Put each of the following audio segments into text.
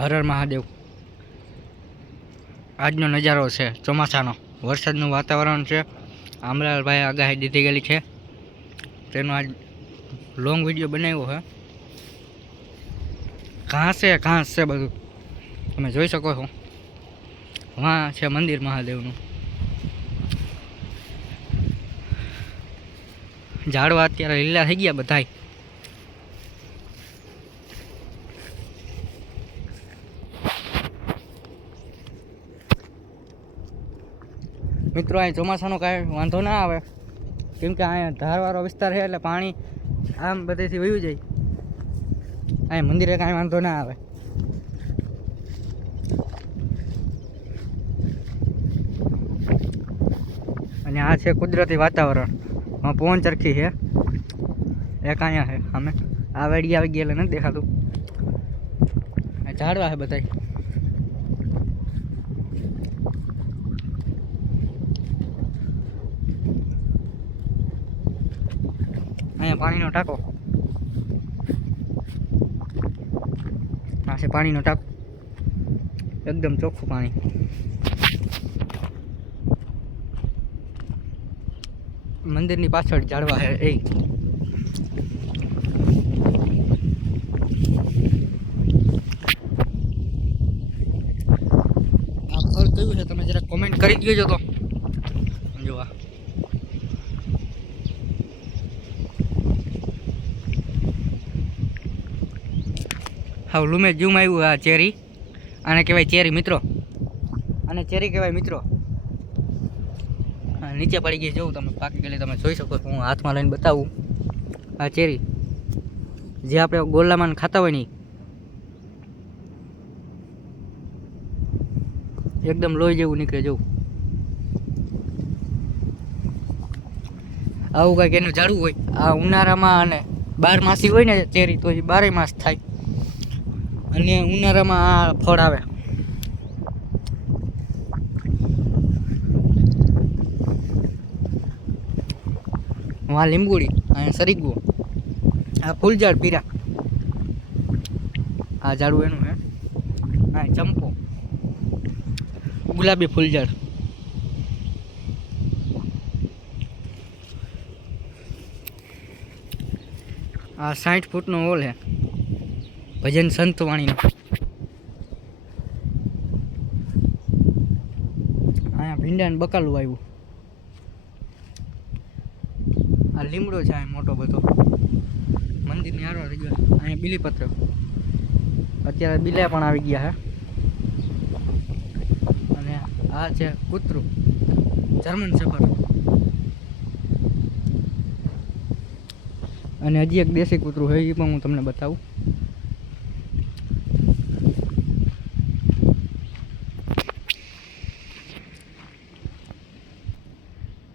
હર હર મહાદેવ। આજનો નજારો છે ચોમાસાનો, વરસાદનું વાતાવરણ છે। આમલાલભાઈ આગાહી દીધી ગયેલી છે, તેનો આજ લોંગ વિડીયો બનાવ્યો છે। ઘાસ છે બધું, તમે જોઈ શકો છો। વहाँ છે મંદિર મહાદેવનું। ઝાડવા અત્યારે લીલા થઈ ગયા બધાય। મિત્રો અહીં ચોમાસાનો કાંઈ વાંધો ના આવે, કેમ કે અહીંયા ધારવાળો વિસ્તાર છે એટલે પાણી આમ બધેથી વયું જાય। અહીં મંદિરે કાંઈ વાંધો ના આવે। અને આ છે કુદરતી વાતાવરણ। પવન ચરખી છે એક, અહીંયા છે અમે આ વેડી આવી ગઈ એટલે નથી દેખાતું। ઝાડવા છે બધાય। અહીંયા પાણીનો ટાંકો, આ છે પાણીનો ટાંકો, એકદમ ચોખ્ખું પાણી। મંદિરની પાછળ ઝાડવા છે એ। આ ફળ કયું છે તમે જરા કોમેન્ટ કરી દેજો તો। જોવા હા લૂમે ઝૂમ આવ્યું। આ ચેરી, આને કહેવાય ચેરી મિત્રો, આને ચેરી કહેવાય મિત્રો। નીચે પડી ગઈ જોઉં, તમે પાકી ગયેલી તમે જોઈ શકો છો। હું હાથમાં લઈને બતાવું, આ ચેરી જે આપણે ગોલામાં ખાતા હોય ને, એકદમ લોહી જેવું નીકળે જોવું। આવું કાંઈક એનું ઝાડવું હોય। આ ઉનાળામાં અને 12 માસી હોય ને ચેરી, તો એ 12 માસ થાય, અને ઉનાળામાં આ ફળ આવે। આ લીંબુડી, અહીંયા સરીગવો, આ ફૂલઝાડ પીરા, આ ઝાડવું એનું હે। હા ચંપો, ગુલાબી ફૂલઝાડ। આ 60 ફૂટનો હોલ હે ભજન સંતવાણીનો। અહીંયા ભીંડા ને બકાલું આવ્યું। આ લીમડો છે અહીં મોટો બધો, મંદિરની હારો થઈ ગયો। અહીંયા બીલીપત્ર, અત્યારે બીલા પણ આવી ગયા છે। અને આ છે કૂતરું, જર્મન શેફર્ડ। અને હજી એક દેશી કૂતરું છે, એ પણ હું તમને બતાવું।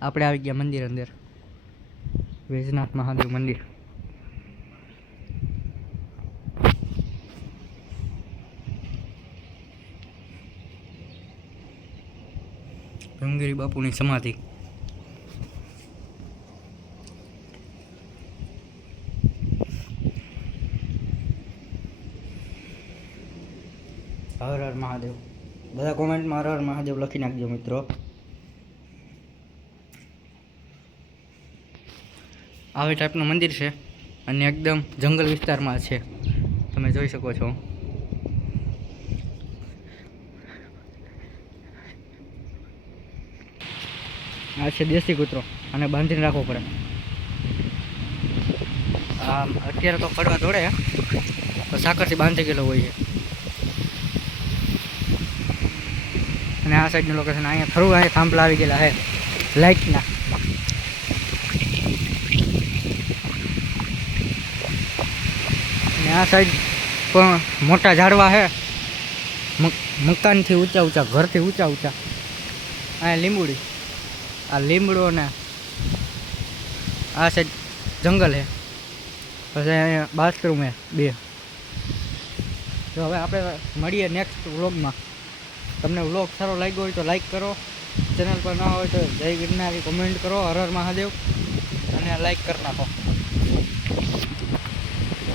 આપણે આવી ગયા મંદિર અંદર, વૈજનાથ મહાદેવ મંદિર। ભીમગીરી બાપુની સમાધિ। હર હર મહાદેવ, બધા કોમેન્ટમાં હર હર મહાદેવ લખી નાખજો મિત્રો। આવી ટાઈપનું મંદિર છે અને એકદમ જંગલ વિસ્તારમાં છે, તમે જોઈ શકો છો। આ છે દેશી કૂતરો, આને બાંધીને રાખવો પડે। આ અત્યારે તો ફરવા દોડે તો સાકરથી બાંધી ગયેલો હોય છે। અને આ સાઈડનું લોકેશન, અહીંયા થોડું અહીંયા થાંભલા આવી ગયેલા છે લાઇટના। અને આ સાઈડ પણ મોટા ઝાડવા છે, મકાનથી ઊંચા ઊંચા, ઘરથી ઊંચા ઊંચા। અહીંયા લીંબુડી, આ લીમડો ને આ સાઈડ જંગલ છે। પછી અહીંયા બાથરૂમ છે 2। તો હવે આપણે મળીએ નેક્સ્ટ વ્લોગમાં। તમને વ્લોગ સારો લાગ્યો હોય તો લાઈક કરો, ચેનલ પર ના હોય તો જય ગિરનારી કોમેન્ટ કરો, હર હર મહાદેવ, અને લાઈક કરી નાખો।